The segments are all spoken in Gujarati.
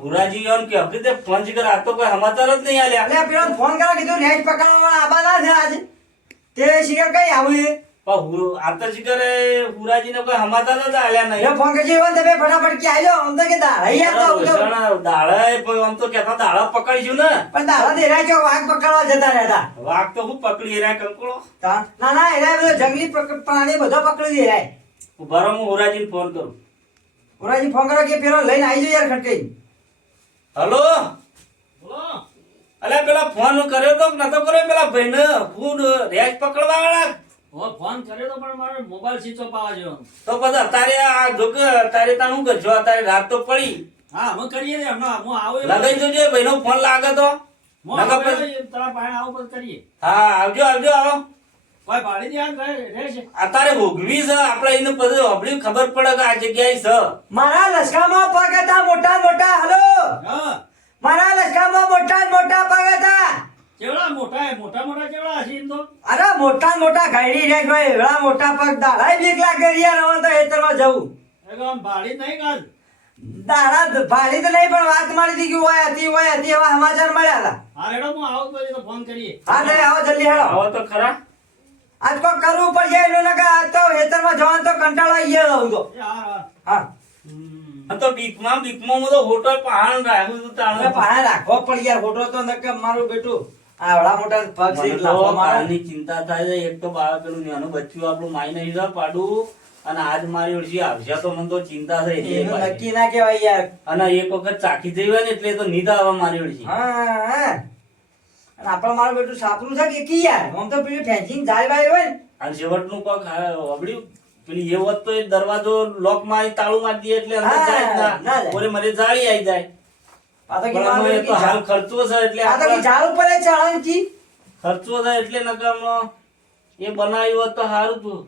હુરાજી યોન કે અભી તે ફોન જીગર આ તો કોઈ સમાચાર જ નહીં આલ્યા. એટલે પેલો ફોન કરવા કીધું રેસ પકડવા આબાના છે આજે તે શિખર કઈ આવ્યું પણ આતર જીગર હુરાજી ને કોઈ સમાચાર જ આલ્યા છે નહીં. ફોન કરજે એવા તમે ફટાફટ કે આજો આમ તો કે દાડા યાર તો દાડા આમ તો કેતા દાડા પકડીશું ને પણ દાડા દેરા ચો વાઘ પકડવા જતા રહેતા વાઘ તો હું પકડી રહ્યા કંકોળો. ના ના એના બધો જંગલી પ્રાણી બધો પકડી દેરાય. ઉભા રહો, હું હુરાજીને ફોન કરું. ઓરાજી ફોન કરો કે પેલો લઈને આવી જો યાર ખટકઈ. હલો અલ્યા પેલા ફોન કર્યો તો નતો કર્યો પેલા ભાઈને ફૂડ રેસ પકડવા વાળા? ફોન કર્યો તો પણ મારો મોબાઈલ સ્વિચ ઓફ આવે છે. તો પછી અત્યારે આ જોક અત્યારે તા શું કરજો? અત્યારે રાત તો પડી. હા અમે કરીએ ને હમણાં હું આવું લગાઈ જોજો ભાઈનો ફોન લાગે તો. તારા પાસે આવું બધું કરીએ. હા આવજો આવજો આવો. કોઈ ભાડી ધ્યાન રહેશે. અત્યારે ભોગવી છે આપણે એનું બધું આપણી ખબર પડે કે આ જગ્યાએ છે. મારા લસકામાં પગ હતા મોટા મોટા. હલો હા મારા લસકામાં મોટા મોટા પગ હતા. કેવડા મોટા કેવડા હશે એમ તો. અરે મોટા મોટા ઘડી રે ભાઈ એવડા મોટા પગ દાડા બીક લાગે યાર. હવે તો હેતરમાં જવું આમ ભાડી નહીં કાલ દાડા ભાડી તો નહીં પણ વાત મળી હતી કે હોય હતી એવા સમાચાર મળ્યા હતા. હા રેડો હું આવું પછી તો ફોન કરીએ. હા તો આવો જલ્દી હેડો. આવો તો ખરા. આજ કોઈ કરવું પડશે એનું નકર આજ તો હેતરમાં જવાનું તો કંટાળો આવી ગયો હું તો. હા હા આ તો બીકમાં હું તો હોટલ પહાણ રાખ્યું હતું એટલે તાણે. પાણે રાખવો પડી યાર ફોટો તો નકર મારું બેટું આવડા મોટા પગ છે મને તો લાફો મારે. કાલની ચિંતા થાય છે. એક તો બાળક પેલું નાનું બચ્ચું આપણું માઈ નહીં જાય પાડું અને આજ મારી ઓળશી આવશે તો મને તો ચિંતા થઈ છે. એનું નક્કી ના કહેવાય યાર. અને એક વખત ચાખી જઈ હોય ને એટલે તો નીંદ આવે મારી ઓળશી. હા હા અને આપડે મારું બેટું સાપરું છે કે કી યાર આમ તો પેલું ફેન્સિંગ જાળ વાળી હોય ને અને છેવટનું કોક અબડ્યું પેલી એ હોત તો એ દરવાજો લોક મારી તાળું મારી દે એટલે અંદર હા, જાય જ ના ના. જાય. ઓરે મારી જાળી આવી જાય. આ તો કે પણ મારું આમાં એ બેટું તો કી હાલ ઝાડ- ખર્ચો છે એટલે આ તો કે આપણે ઝાડ ઉપર જ ચડવાનું કી. ખર્ચો છે એટલે નકામનો એ બનાવ્યું હોત તો સારું હતું.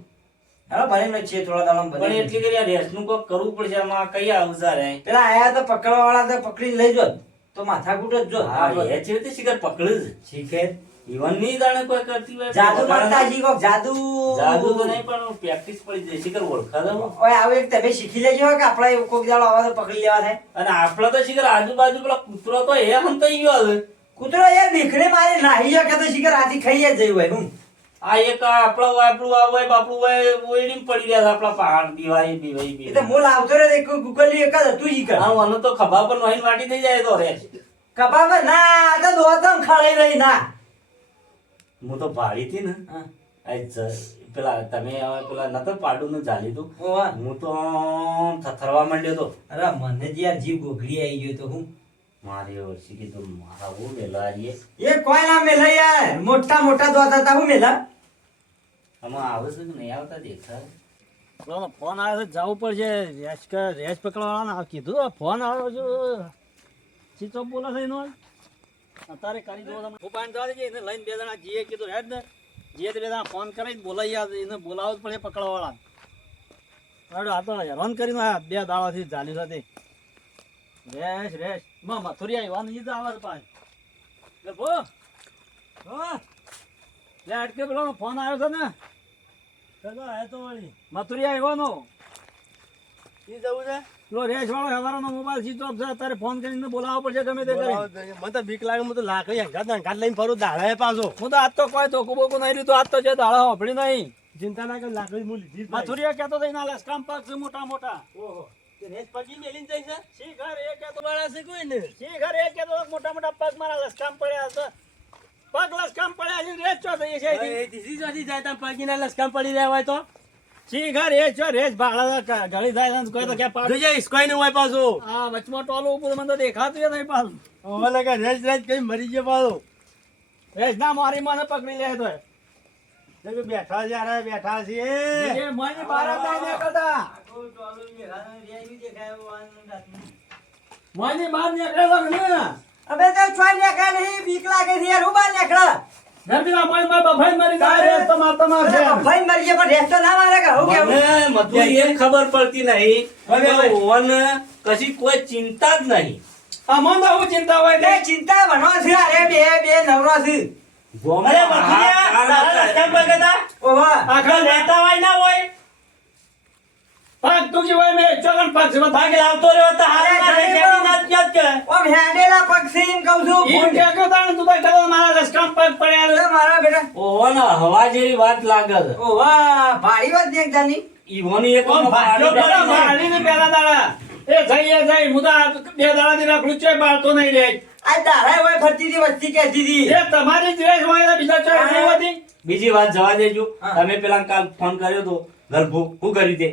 હેડો ભરી નો છે થોડા દાડા પણ ભરી એટલી કરી આ રેસનું કોક કરવું પડશે. આમાં કઈ આવશે રે? પેલા આયા તો પકડવા વાળા તો પકડીને લઈ જો તો માથાકૂટ જ જો હા એ છે તે શિકાર પકડે જ. શીખે ઈવન ની જાણે કોઈ કરતી હોય જાદુ મારતા શીખો જાદુ. જાદુ તો નહીં પણ પ્રેક્ટિસ પડી જાય. શિકાર ઓળખા દો. ઓય આવું એક તમે શીખી લેજો કે આપડા કોક દાડો આવા તો પકડી લેવા થાય. અને આપડે તો શિકાર આજુબાજુ પેલા કૂતરો તો એ હંતાઈ ગયો હવે. કૂતરો યાર દીકરી મારી નાહી ગયો કે તો શીખર આથી ખાઈ જ જઈ હોય હું. આ એક આપણું આપણું આ હોય બાપડું હોય ઓયડીમ પડી રહ્યા છે આપણા પહાડ દીવાય બીવાય એ તો મોલ આવતો રે એક ગુગલી એક જ હતું શીખર. હા મને તો ખભા પર નોહીન વાટી થઈ જાય તો રે. કપામાં ના આ તો દોતમ ખડાઈ રહી ના. હું તો ભાડી હતી ને હા. પેલા તમે હવે પેલા નતો પાડું નું ચાલી તું ઓવા. હું તો આમ થરથરવા માંડ્યો તો. અરે મને જ યાર જીવ ગોગડી આવી ગયો તો હું. મારી ઓછી કીધું મારા બહુ વેલા આવીએ. એ કોઈ ના મેલા યાર મોટા મોટા દોતા હતા હું મેલા. આમાં આવે છે કે નહીં આવતા દેખાય. ફોન આવે છે જવું પડશે. રેસ પકડવાના કીધું ફોન આવ્યો છે સ્વિચ ઓફ બોલે છે એનો અત્યારે કરી દો તમે. હું પાણી જવા દેજે એને લઈને બે જણા જીએ કીધું હેડ ને જીએ તો બે જણા ફોન કરીને બોલાવી આવે એને બોલાવો જ પડે પકડવાવાળા. આ તો હેરાન કરીને આવ્યા બે દાડાથી ચાલ્યું સાથે રેસ મથુરી આવી ઈ તો આવે પાછી લે ભો હા લે અટકે પેલો ફોન આવ્યો છે ને ચલો આ તો વળી મથુરી આવ્યો ઈ જવું છે પેલો રેસ વાળો હવારાનો મોબાઈલ સ્વિચ ઓફ છે અત્યારે ફોન કરીને બોલાવવો પડશે ગમે તે કરી. મને તો બીક લાગે. હું તો લાકડી ઘાટ લઈને ફરું દાડા પાછો. હું તો આજ તો કોઈ ધોકું બોકું નહીં લીધું આજ તો છે દાડા હોભળી નહીં. ચિંતા ના કર લાકડી હું લીધી જ નહીં. મથુરીયા કહેતો તો એના લસકામ પાક છે મોટા મોટા. ઓહો તે રેસ પગી મેલીને જાય છે. શી ઘર એ કહેતો વાળા છે કોઈ ને શી ઘર એ કહેતો મોટા મોટા પગ મારા લસકામ પડ્યા છે. પગ લસકામ પડ્યા છે રેસ ચો થઈ છે એ દીધી જોતી જાય તા પગીના લસકામ પડી રહ્યા હોય તો શી ઘર એ છો રેસ ભાડા ઘડી થાય ને કોઈ તો કે પાડ જોજે સ્કોઈ નું હોય પાછો. આ વચમાં ટોલું ઉપર મને તો દેખાતું નહીં પાછું. ઓલે કે રેસ કઈ મરી ગયો પાછો. રેસ ના મારી મને પકડી લે તો એટલે બેઠા છે યાર બેઠા છે. એ મને બહાર જ નહીં નીકળતા. મને બહાર નીકળેલો ને અબે તો છોઈ લેખા નહીં બીક લાગે છે યાર હું બાર લેખડા. ગરમીના મોય માં બફાઈ મરી જાય રેસ તો માર તમાર છે. ભાઈ મરી ગયા પણ રેસ તો ના મારે કે હું કેવું. મને મધુરી એમ ખબર પડતી નહીં હવે કે ઓવન કશી કોઈ ચિંતા જ નહીં. આમાં તો હું ચિંતા હોય તે ચિંતા બનો છે અરે બે નવરો છે. અરે મથુરિયા તારા લસકામ પગ હતા. ઓવા આખા લેતા હોય ના હોય પાક તું કે ભાઈ મેં ચોકન પાક છે ભાગ લાવતો રહ્યો તો હારે ના રે, કેવી નાત ક્યાં જ કે? ઓમ હેડેલા પક્ષી એમ કહું છું ઈ કે કે તાણ તું ભાઈ કદો મારા રસકામ પાક પડ્યા અરે મારા બેટા ઓહો ને હવા જેવી વાત લાગે છે. ઓ વાહ ભારી વાત દેખ જાની ઈવોની એક કોણ ભાગ્યો પેલા મારીને પેલા દાડા એ જઈ મુદા બે દાડાથી રાખડું છે બાળતો નહીં રે આ દારા હોય ફરતી હતી વસ્તી કહેતી હતી એ તમારી દ્વેષ હોય તો બીજા ચોય નહીં હોતી બીજી વાત જવા દેજો. હા. તમે પેલા કાલ ફોન કર્યો તો ગર્ભુ શું કર્યું તે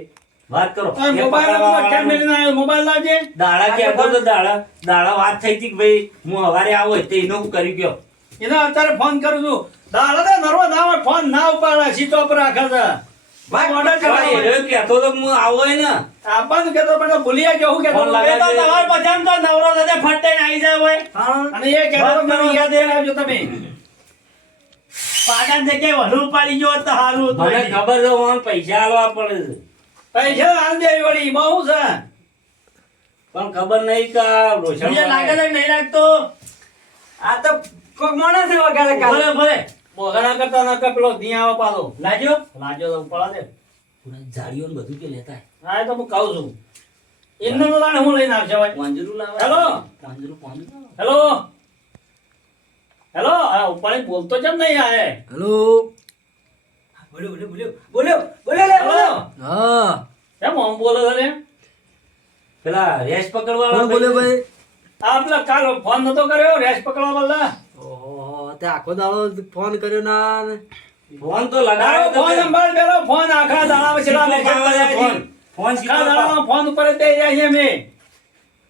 વાત કરો. આ મોબાઈલ કેમ મેળીને આવ્યો? મોબાઈલ લાવજે દાડા કહેતો તો દાડા વાત થઈ હતી કે ભાઈ હું હવારે આવો એટલે એનો હું કરી ગયો. એને અત્યારે ફોન કરું છું દાડા તો નરવો ના હોય ફોન ના ઉપાડે સીધો પર રાખે છે વાત ઓર્ડર પણ કરાવો એ કહેતો તો કે હું આવો હે ને આપવાનું કેતો પણ ભૂલી ગયા હું કેતો ફોન લગાડજે. એ તો તમારે બધાને તો નવરો થશે ફટે આવી જાય હોય હા અને એ કહેતો તો મને યાદ આવજો તમે પાટણ જગ્યાએ વધુ ઉપાડી ગયો હોત તો સારું હતું. મને ખબર છે મને પૈસા આલવા પડે છે પૈસા હાલ દે વળી બહુ છે પણ ખબર નહીં કે આ રોશન તમને લાગે છે કે નહીં લાગતો? આ તો કોક માણસ વગાડે કાલે ભલે ભલે મોગરા કરતા ના કે પેલો દી આવો પાછો લાગ્યો? લાજો તો ઉપાડા દે જાળીઓ ને બધું કે લેતા હા એ તો હું કહું છું એમને તો તાણે હું લઈને આવશે ભાઈ પાંજરું લાવે. હેલો. પાંજરું. હેલો હેલો આ ઉપાડી બોલતો કેમ નહીં આ એ? હેલો બોલ્યો બોલ્યો બોલ્યો બોલ્યો બોલ્યો લે હેલો બોલ્યો હા કેમ આમ બોલે છે રે? પેલા રેસ પકડવા કોણ બોલ્યો ભાઈ આ પેલા કાલ ફોન નતો કર્યો રેસ પકડવા બોલતા ઓહો તે આખો દાડો ફોન કર્યો ના ને ફોન તો તારો લગાવ્યો તો ફોન નંબર પેલો ફોન આખા દાડામાં છેલ્લા શીખો મેસેજ પાડે ફોન. ફોન આખા શીખો દાડામાં ફોન ઉપર જ દઈ જાય છે અમે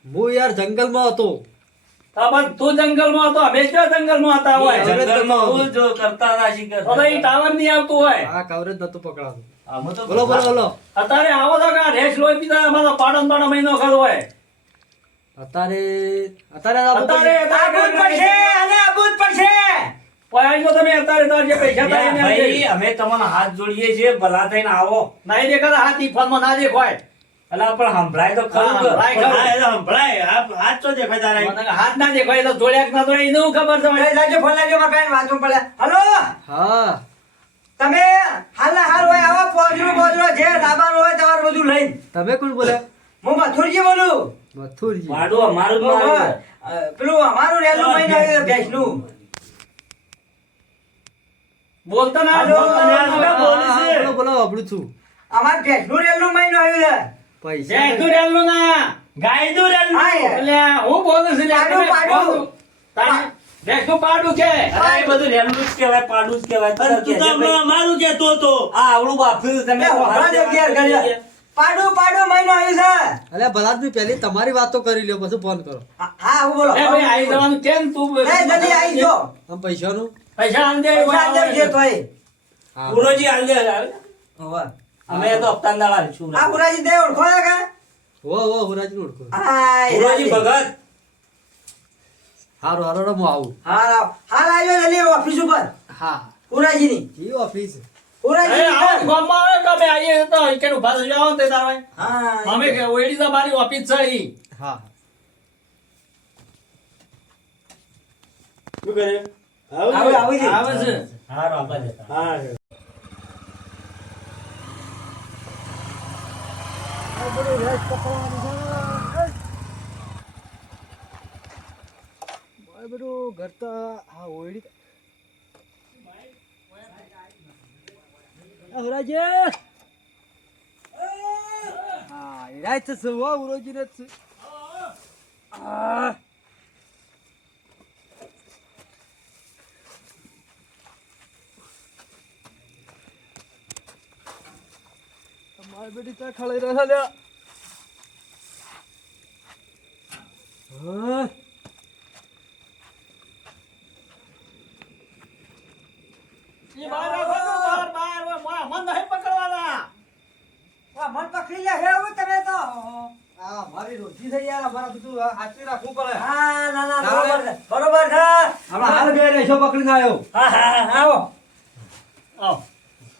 હું યાર જંગલમાં હતો આ પણ તું જંગલમાં હતો અમે ક્યાં જંગલમાં હતા હોય પાડે. જંગલમાં હું જો કરતા હતા શિકાર. તો એ ટાવર નહીં આવતું હોય આ કવરેજ નતું પકડાતું આમાં તો બોલો બોલો બોલો અત્યારે આવો તો કે આ રેસ લોહી પીતા અમારો પાડો ને પાડો મહિનો ખરો હોય અત્યારે અત્યારે અત્યારે આબૂદ પડશે અને આબૂદ પડશે કોઈ જો તમે અત્યારે તાર જે પૈસા થાય એને ભાઈ આપજે. અમે તમને હાથ જોડીએ છીએ ભલા થઈને આવો. નહીં દેખાતા હાથી ફોનમાં ના દેખાય અલા પણ સંભળાય તો ખરું હા, કે? સંભળાય. પણ હા, એ તો સંભળાય. હાથ ચો દેખાય તારા? મને કે હાથ ના દેખાય તો જોડ્યા કે ના જોડ્યા એને શું ખબર છે એ લાજો ફોન લાજો મારા બેન વાતો પડે હલો હા તમે હાલના હાલ હોય આવો પોજરો જે લાવવાનું હોય તમારું બધું લઈને તમે કોણ બોલે હું મથુરજી બોલું મથુરજી પાડું અમારું જ માર્યું. પેલું અમારું રેલું મહિને આવ્યું ભેંસનું બોલતા ના હાલો, બોલતા ના, હા, બોલે છે. બોલો બોલો વાપરું છું અમાર ભેંસનું રેલું મહિને આવ્યું છે પૈસા ભેંસનું રેલું ના ગાયનું રેલું. હા, યાર. એટલે હું બોલું છું લે, પાડું, તમે પાડું. બોલું. તારે ભેંસનું પાડું કે અલા એ બધું રેલું જ કહેવાય, પાડું જ કહેવાય. પણ તું તો હમણાં અમારું કહેતો હતો. આ આવડું બાફ્યું તમે એ હોભળા દે ઘેર ઘડીએ. પાડું મહિનો આવ્યું છે અલ્યા ભલાદમી પહેલી તમારી વાતો કરી લ્યો પછી ફોન કરો હા હું બોલો એ ભાઈ આવી જવાનું કેમ તું એ જલ્દી આવી જો આમ પૈસાનું પૈસા આલ દે પૈસા આલ દેજો તોય હા. પૂરોજી હાલ દે આવે. હોવે. અમે તો હપ્તાદાર છું. આ પુરાજી દે ઓળખો ને કા હો હુરાજી ઓળખો હા પૂરોજી ભગત હારું હારો હું આવું હાલ આવ્યો જલ્દી ઓફિસ ઉપર હા પુરાજીની જી ઓફિસ પુરાજી આવો ગામમાં આવે કે અમે આવીએ તો ઈકેનું ઉભા થઈ જાઓ ને તે તારો હા અમે કે ઓઈડી તો મારી ઓફિસ છે ઈ. હા શું કરે? આવે આવે છે આવે છે હારો આપા દેતા. હા. બધું ઘર તો હા ઓયડી હુરાજી હા એ રાત છે હો હુરાજી ને છે મારી બેટી ત્યાં ખળાઈ રહ્યા લ્યા હા ઈ બહાર રાખો તો બહાર હોય. મન નહીં પકડવાના. મન પકડી લે હે હવે તમે તો આ મારી રોજી થઈ યાર અમારા બધું હાચવી રાખવું પડે હા ના ના બરોબર છે બરોબર છે હમણાં હાલ બે રેશો પકડીને આવ્યો હા હા આવો આવો.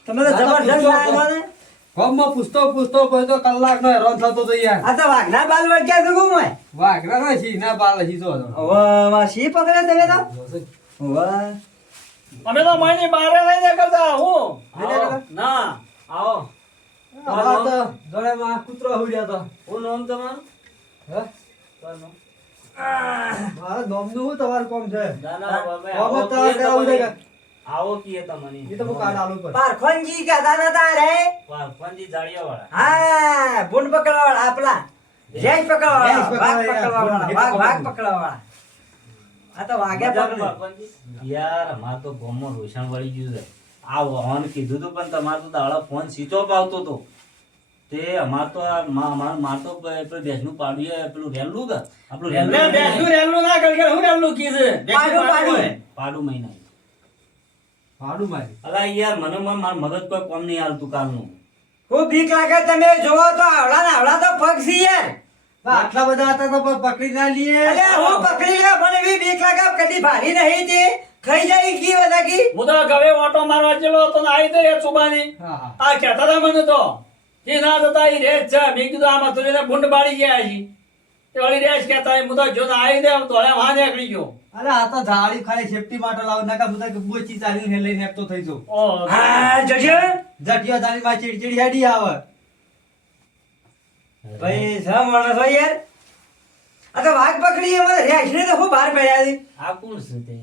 તમે તો જબરજસ્ત આવ્યો ને ગામમાં પૂછતો પછી તો કલાકનો હેરાન થતો તો યાર આ તો વાઘના બાલ વળગ્યા તો ગુમ હોય વાઘરા ના છી ના બાલ છી તો હવે સી પકડે તમે તો હવે અમે તો મહિની બહાર લઈને કરતા હું નહીં કરતા? ના આવો અમારે તો જોડેમાં કૂતરો હુડ્યો તો. શું નામ તમારું? હે? તમારું નામ? મારા નોમનું શું તમારું કોમ છે? ના, ના, બાબા, કોમ આવો જ તો કીએ કરાવું છે તમને. કે? આવો કીએ તમને. એ તો હું કાર્ડ આલું પર. પારખોનજી કહેતા નતા રે વાઘવાનજી જાળિયાવાળા. હા ભૂંડ પકડવાવાળા આપલા રેજ પકડવાવાળા રેજ વાઘ પકડવાવાળા, પકડવાવાળા વાઘ ભૂંડ પકડવાવાળા આ તો વાઘે મજાક પકડે વાઘવાનજી? યાર અમાર તો ગામમાં રોષણ વળી ગયું છે. આ વાહન કીધું તું પણ તમારે તો દાડા ફોન સ્વિચ ઓફ આવતો હતો. તે અમાર તો આ માર તો પેલું ભેંસનું પાડ્યું એ પેલું રેલું કે આપણું રેલું રેલું ના કરી હું રેલું કીધું પાડું, પાડું. પાડું મહિના. ભાડું મારી. અલા યાર મને માર મગજ કોઈ કોમ નહીં હાલતું કાલનું. હું બીક લાગે તમે જોવો તો આવડા ને આવડા તો પગ છે યાર આટલા બધા હતા તો પકડી ના લઈએ. અલ્યા હું પકડી લે મને બી બીક લાગે કદી ભારી નહીં તે ખાઈ જાય કી બધા કી હું તો ગવે ઓટો મારવા જેલો હતો ને આવી તો સુબાની હા હા. આ કહેતા હતા મને તો કે ના થતા ઈ રેજ છે મેં કીધું આમાં તુરીને ભૂંડ બાળી ગયા છે તે વળી રેજ કહેતા હોય. હું તો જો આવી દે તો હવે વાં નીકળી ગયો. અરે આ તો જાળી ખાલી સેફટી માટે લાવ નકા બધા બોચી ચાલીને લઈને હેપતો થઈ જાઉં. ઓહો. હા જજે જટિયો જાળી માં ચીડચીડી હેડી આવે. ભાઈ સા માણસ હોય યાર આ તો વાઘ પકડી એમાં રેશને તો હું બહાર પડ્યા છે આ કોણ છે તે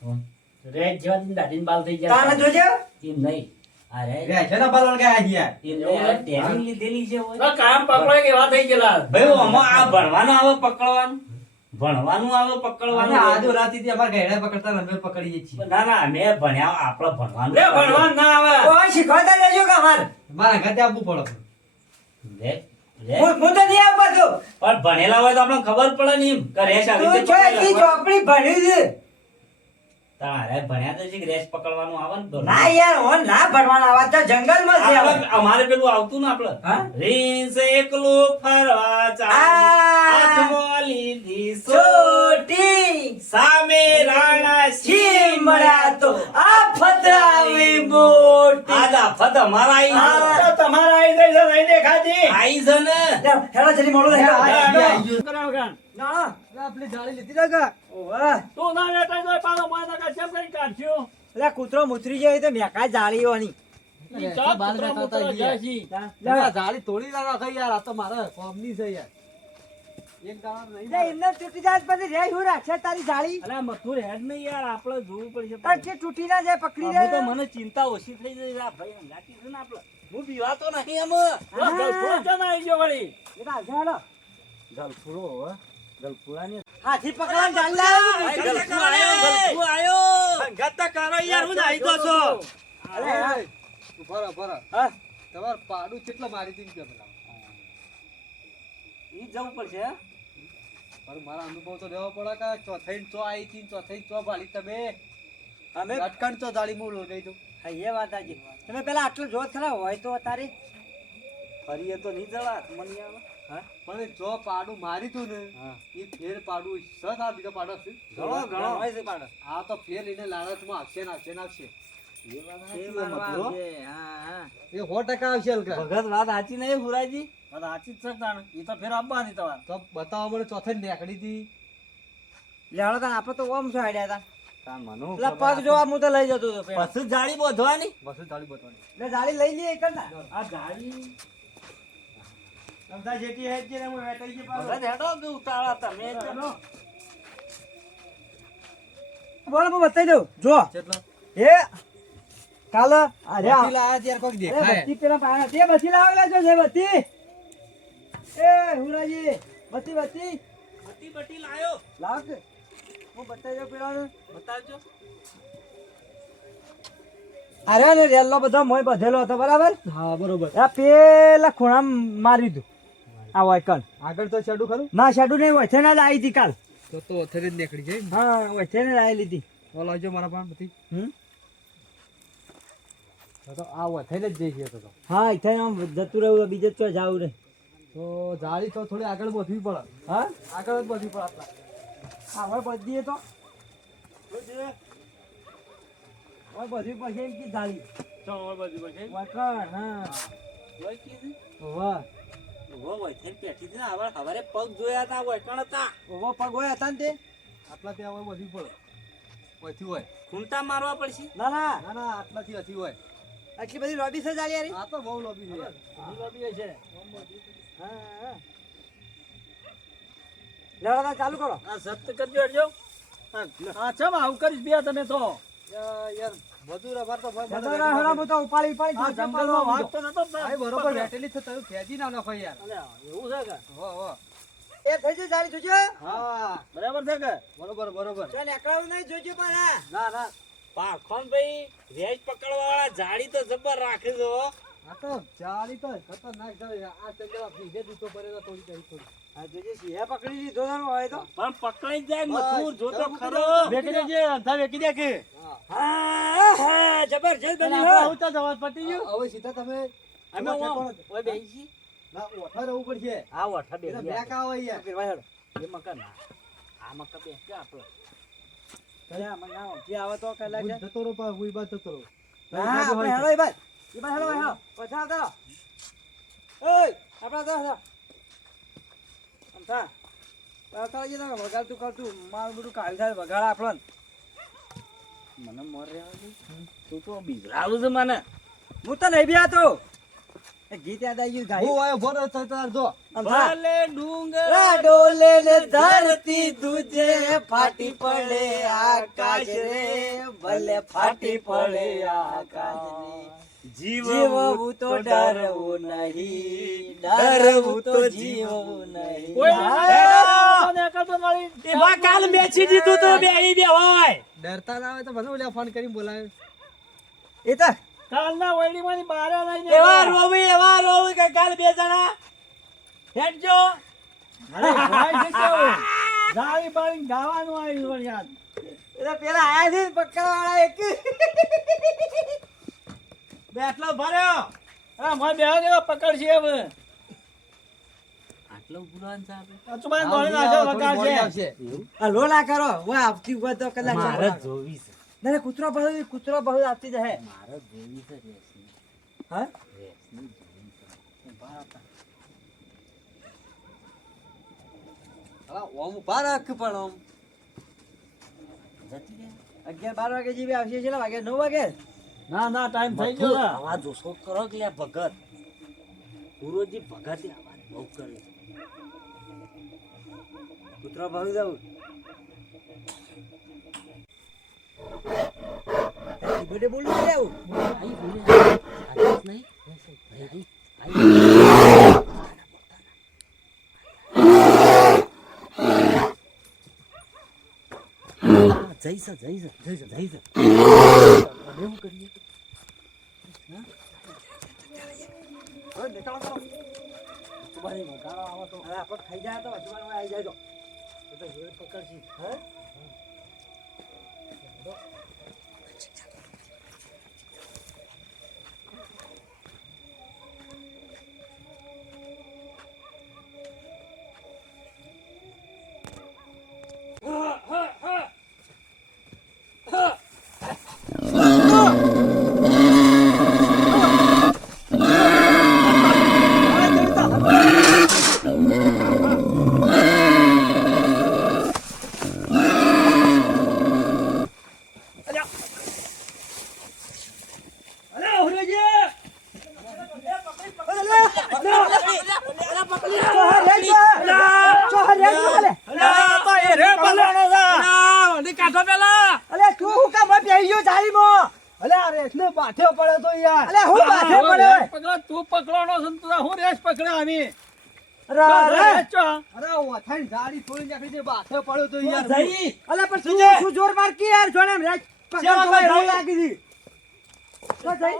કોણ? રેજ જેવા દિન દાઢીને બાલ થઈ ગયા તાને જોજે એમ નહીં. આ રે રે છે ને બલવલ ગયા ગયા. એમ નહીં. આ ટ્રેનિંગ લીધેલી છે હોય. તો કાયમ પકડો કે એવા થઈ ગયેલા ભાઈ આમાં આ ભણવાનું આવે પકડવાનું ભણવાનું આવે અને પકડવાનું આદુ રાતીથી અમારે ઘેડા પકડતા ને અમે પકડીએ છીએ. ના ના અમે ભણ્યા આપણે ભણવાનું રે ભણવાન ના આવે કોઈ શીખવાતા રહેજો કે અમાર મારા ઘરે આપવું પડે. લે લે હું તો નહીં આપતો પણ ભણેલા હોય તો આપણે ખબર પડે ને એમ કે રેસ આવી તું રીતે છો પકડેલા કી હોય. ચોપડી ભણી છે તારે ભણ્યા તો છે કે રેસ પકડવાનું આવે ને તો. ના યાર હું ના ભણવાના આવા તો જંગલમાં જ આપણે- રહેવાનું. અમારે પેલું આવતું ને આપણે હા? રીંછ એકલું ફરવા ચાલ્યું, આ. હાથમાં લીધી ચોટી સામે રાણા છી મળ્યા તો આફત આવી મોટી આદા ફત અમારા આઈ આ. તો તમારા આવી થઈ છે નહીં દેખાતી આઈ છે ને લે, હેડો જલ્દી મોડું થઈ ગયું. હા, હેડો. આવી ગયું. કરાવ કાન. ના, આપણી જાળી લીધી ને કા? ઓવે. તું ના લેતા જાય પાછો માથા કાઢ કેમ કરી કાઢ્યો લે, કૂતરો મુતરી જાય તો મેકા જાળીઓની ઈ ચાપ બાલ કૂતરો બેઠા હતા મૂતરો જાય છે. લે, આ જાળી તોડી ના નાખે યાર. આ તો મારે કોમની છે યાર. એક દાડા નહીં લે, એમને તૂટી જાય પછી રે હું રાખશે તારી જાળી અલા મથુર હેડ નહીં યાર આપણે જોવું પડશે તાર જે તૂટી ના જાય પકડી હું તો લે મને ચિંતા ઓછી થઈ જાય આ ભાઈ હંગાતી છે ને આપણે હું બીવાતો નહીં એમ આ ગલફુડો ક્યાં ના આવી ગયો વળી? એ તો આવશે, હેડો. ગલફુડો હવે ગલફુડાની હાથી પકડવાની જાળી લાવો. ગલફુ આયો હંગાત કરો યાર હું નાઈ દો છો અરે, હા. ઉભા રહો, ઉભા રહો. હા. તમારે પાડું કેટલો મારી હતી ને કે પેલા? ઈ જવું પડશે હે? પણ મારા અનુભવ તો લેવો પડે કે ચોથાઈ ચો આવી હતી ચોથાઈ ચો ભાળી તમે અમે અટકણ ચો જાળી મૂળ કહી દઉં. હા, એ વાત સાચી. તમે પેલા આટલું જોત ખરા હોય તો તારે ફરીએ તો નહીં જવા મને આવે હા પણ જો પાડું મારી તું ને હા. એ ફેર પાડું સત આ બીજો પાડો છે ઘણો ઘણો હોય છે પાડો. આ તો ફેર લઈને લાલચમાં આવશે ને આવશે ને આવશે એ વાત એ સાચી મારવા મથુરો. આવશે. હા, હા. એ 100% આવશે હલકા. ભગત વાત સાચી નહીં હુરાજી આ તો સાચી જ છે તાણ. ઈ તો ફેર આપવાની તમારે તો બતાવો મને ચોથાઈ નીકળી હતી. લે, હેડો તાન આપણે તો ઓમ છો હેડ્યા હતા. તાન મનો પેલા પગ જોવા હું તો લઈ જતો હતો પેલા. પછી જાળી બોધવાની બસ જાળી બતાવવાની. લે, જાળી લઈ લઈએ એક જ ના. આ જાળી સમજા જેટી હેડ છે ને હું વેટાઈ ગયો પાછો. ભગત હેડો કે ઉતાળા તમે ચલો બોલો હું બતાવી દઉં જો કેટલો? એ કાલ અરે આ- બત્તી લાયા ત્યારે કોઈક અરે દેખાય. બત્તી પેલા પાયા તે બત્તી લાવેલા છો જે બત્તી એ હુરાજી બત્તી બત્તી બટી બટી લાયો લાવ કે હું બતાવી દઉં પેલાને બતાવજો અરે ને રેલો બધો મોય બધેલો હતો બરાબર હા બરોબર. આ પેલા ખૂણામાં મારી દીધું આ વાયકણ આગળ તો ચડું ખરું? ના શેડું નહીં હોય છે ને જ આવી હતી કાલ તો ઓથરે જ નીકળી જાય ને. હા હોય છે ને જ આવી લીધી તો લાવજો મારા પાસે બધી. હમ તો આ ઓથરે જ જઈ છે તો. હા ઇથે આમ જતું રહ્યું બીજે જ તો જાવું રે તો જાળી તો થોડી આગળ વધવી પડે. હા આગળ જ વધવી પડે આપણા. હવે બધીએ તો હવે બધી પછી એમ કી જાળી ચાલ, હવે બાજુ પછી. વાયકણ હા જોઈ કીધું વાહ ઓ હોય થઈને પેઠી હતી ને હવારે પગ જોયા હતા વૈકણ હતા ઓવો પગ હોય હતા ને તે આટલા ત્યાં વધવી પડે. ઓછી હોય. ખૂંટા મારવા પડશે ના ના ના ના આટલાથી ઓછી હોય. આટલી બધી લોબી છે જાલી યારી આ તો બહુ લોબી છે આ લોબી છે હા લડાતા ચાલુ કરો આ સત્ય કરજો હટજો હા ચમ આવું કરીશ બે તમે તો યાર મજૂર અમાર તો ભાઈ જદોરા હરામ તો ઉપાડી આ જંગલમાં વાત તો નતો ભાઈ બરોબર બેઠેલી છે તમે ખેંચી ના નાખો યાર અલ્યા, એવું છે કે હો હો એ થઈ જશે જાલી જોજો હા બરાબર છે કે બરોબર બરોબર ચાલ એકલાવું નહીં જોજો પણ હા ના ના પાખોન ભાઈ રેજ પકડવા વાળા જાળી તો જબર રાખે છે હો. આ તો જાળી તો ખતરનાક છે આ ચંદ્રા ભીગે દીધો પડે તો થોડી થોડી આ જોજે સિંહે પકડી લીધો તારો હોય તો પણ પકડાઈ જાય મથુર જો તો ખરો વેકી દેજે અંધા વેકી દે કે હા હા જબરજસ્ત બની હો આવું તો જવાબ પટી ગયું હવે સીધા તમે અમે ઓય બેસી ના ઓઠા રહેવું પડશે આ વઠા બે એટલે બેક આવે યાર ફિરવા હેડો એ મકા ના આ મકા બે કે આપણો ચાલે આ મંગાવો જે આવે તો કઈ લાગે જતો રહો પા હુઈ બાદ જતો રહો હા આપણે હેડો એ બાદ હેડો હેડો પછી આવતા ઓય આપણા તો હેડો અમથા આવતા જે તમે વગાડતું કરતું માર બધું કાઢી થાય વગાડ આપણને મને મોર રહ્યા તું તો બીજરાવું છે મને હું તો નહીં બી આતો એ ગીત યાદ આવી ગયું ગાયું હું આયો ભરો તાર જો અમથા ભલે ડુંગર ડોલે ને ધરતી તુજે ફાટી પડે આકાશ રે ભલે ફાટી પડે આકાશ રે જીવવું તો ડરવું નહીં ડરવું તો જીવવું નહીં એમાં કાલ મેચી દીધું તો બે ઈ બે હોય ડરતા ના આવે તો મને ઓલા ફોન કરીને બોલાવે એ તો કાલના વૈડીમાંથી બહાર લઈને એવા રોવી કે કાલ બે જણા હેડજો અરે ભાઈ છે કેવું ગાડી બાળી ગાવાનું આવ્યું પણ યાર એ તો પેલા આયા છે પકડવા વાળા એક બેટલો ભર્યો હા મને બે કેવો પકડ છે હવે આટલો પુરાન સાહેબ અચુબાઈ ગોળી નાખ્યો વકાર છે આવશે આ લો ના કરો ઓય આવતી હોય તો કદાચ મારે જોવી છે ના કૂતરો બહુ આપતી જશે મારે જોવી છે રેસની હા રેસની જોવી છે ઉભા હતા હા ઓમ ઉભા રાખ પણ ઓમ જતી રહે 11-12 વાગે જેવી આવશે કેટલા વાગે 9 વાગે ના ના ટાઈમ થઈ ગયો છે. આવાજ ઓછો કરો કે લે ભગત ગુરુજી ભગતે આવાજ બહુ કરે કૂતરો બહુ જવું બોલે બોલું નહીં આવું આઈ બોલે આજ નહીં ભાઈ જઈશ એવું કરીએ હવે નીકળો કરો તમારી વગાડો આવો તો હવે આપણે ખાઈ જાય તો તમારે આવી જાય તો એ તો હેડ પકડશી હે અલે તું હું કામ બેહી ગયો જાળીમાં અલે આ રેસને પાથે પડ્યો તો યાર અલે હું પાછો પડ્યો પકડો તું પકડવાનો છે ને તું હું રેસ પકડે આની અરે રેસ ચો. અરે ઓથાઈ ગાડી થોડી નાખી દે પાથે પડ્યો તો યાર જઈ અલે પણ તું શું જોર માર કે યાર જોને એમ રાજ પકડ તો એવું લાગી દી તો જઈ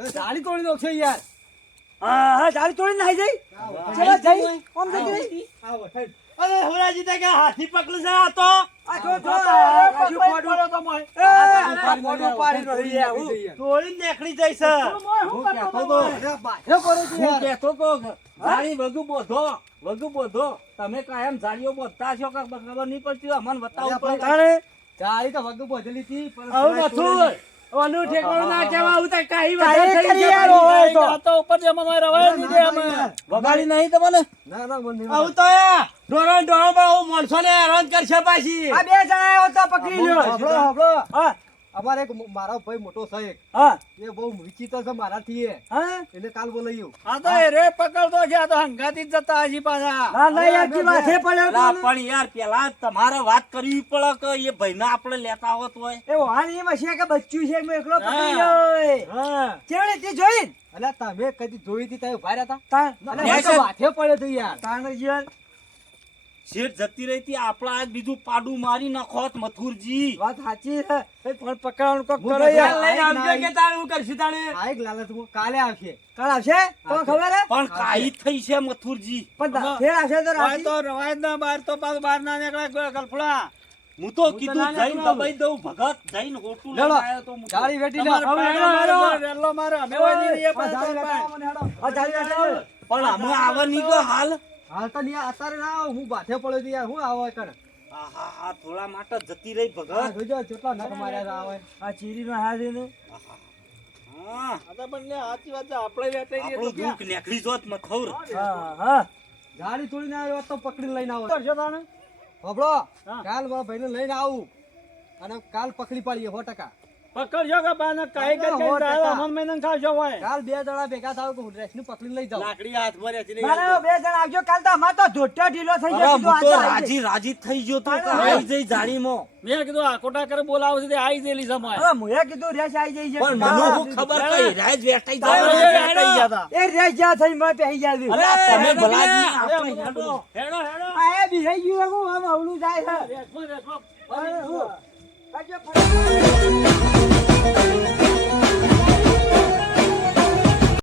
એ ગાડી તોડી દો છે યાર હા જાળી તોડી નાઈ જઈ ચલો જઈ કોમ જઈ રહી આ ઓથાઈ અરે હોરાજી તે કે હાથી પકડું છે આ તો આ જો જો રાજુ કોડું તો મોય. એ કોડું પાડી રહી આવું તોડી નીકળી જઈશ હું કહેતો તો અરે પાથે પડ્યો તો હું યાર કહેતો તો જાળી વગુ બોધો તમે કાયમ જાળીઓ બોધતા છો કે ખબર નહીં પડતી અમને બતાવું પડે તાણે ગાડી તો વગુ બદલી હતી પણ આવું નથું ઓનું ઠેકાણું ના કહેવા આવું તો કાઈ કાંઈ વધારે થઈ કરી યાર, ગયા હોય તો. આ તો ઉપર જે મને રવાય દીધે અમે વગાડી નહીં તમને ના ના મને આવું તો ડોરો પર માણસો ને હેરાન કરશે પાછી આ બે જણા આવ્યો તો પકડી લ્યો હાંભળો હાંભળો હા અમારે એક મારો ભાઈ મોટો છે એક હા એ બહુ વિચિત્ર છે મારાથી એ હા એને કાલ બોલાયું આ તો એ રે પકડતો છે આ તો હંગાતી જ જતા હજી પાછા ના ના યાર કી માથે પડ્યો અલા, તો પણ યાર પેલા તમારે વાત કરવી પડે કે એ ભાઈને આપણે લેતા આવત હોય. એ વાન એમ હશે કે બચ્ચું છે મેં એકલો પકડી ગયો હા કેવડે તે જોઈ અલ્યા તમે કદી જોઈ હતી તમે ઉભા રહ્યા તાણ હતા અલ્યા, બેસે. હું તો માથે પડ્યો તો યાર તાણ જીવન શેઠ જતી રહી હતી આપણે આજ બીજું પાડું મારી નાખોત મથુરજી. વાત સાચી છે એ પણ પકડવાનું કોક હું કરો તો યાર લઈને આવજો કે તારે હું કરશું તારે આ એક લાલચ હું કાલે આવશે કાલ આવશે તમને ખબર હે પણ કાઈ થઈ છે મથુરજી. પણ ફેર આવશે તો હોય રાતી તો રવાજ ના બહાર તો પાછું બહાર ના નીકળે ગલફડા હું તો કીધું જઈને દબાઈ દઉં ભગત જઈને હોટું લઈને લેલો. આવ્યો તો હું તો. ગાડી વેટી તમારે લો પહેલો મારો રેલો મારો અમે હોય નહીં એ આ પાછો જાળી પાછો. વેટાવો મને હેડો. આ જાળી રાતે પણ અમે આવા નહીં ગયો હાલ. હાલ તો નહીં અત્યારે ના આવો હું માથે પડ્યો તો યાર હું આવો કર આહાહા, થોડા માટે જતી રહી હા ભગત. જોજો કેટલા નખ માર્યા આવે આ ચીરીનો હાથ એને હા, આ તો પણ લે, સાચી વાત છે આપણે લેટાઈ રહીએ આપણું તો ક્યાં? દુઃખ નીકળી જોત મથુર. હા હા ગાડી તોડીને આવ્યો તો પકડીને લઈને આવો કરશો તાણે? હોબળો હા. કાલ મારા ભાઈને લઈને આવું અને કાલ પકડી પાડીએ 100%. પકડજો કે બાને કાંઈ હા, કરી સો દાડા ટકા. મન મહિને ખાશો હોય કાલ 2 જણા ભેગા થાવ કે હું ડ્રેસને પકડીને લઈ જાઉં લાકડી હાથમાં રહેતી નહીં મારે બે જણ આવજો કાલ તો અમાર તો ધોટો ઢીલો થઈ અરે, ગયો હું કીધું તો આજે આવી રાજી રાજી થઈ ગયો તો કે તારે. આઈ જઈ જાણીમાં. મેં કીધું આ કોટા કરે બોલાવો છે તે આવી જયેલી સમય હવે મુએ કીધું રેસ આવી જઈ છે પણ મને શું ખબર કઈ રાજ વેટાઈ તારે જવાનું. વેટાઈ ગયા તા. એ રેસ જ્યાં થઈ મેં પહેરી ગયા અરે, આ તમે હેડો ભલાજી, કે? આપણે હેડો, હેડો. હેડો, હેડો. આ એ બિહાઈ ગયું હું આમ અવળું જાય છે રેસમાં, રેસમાં. અરે, હું. આજે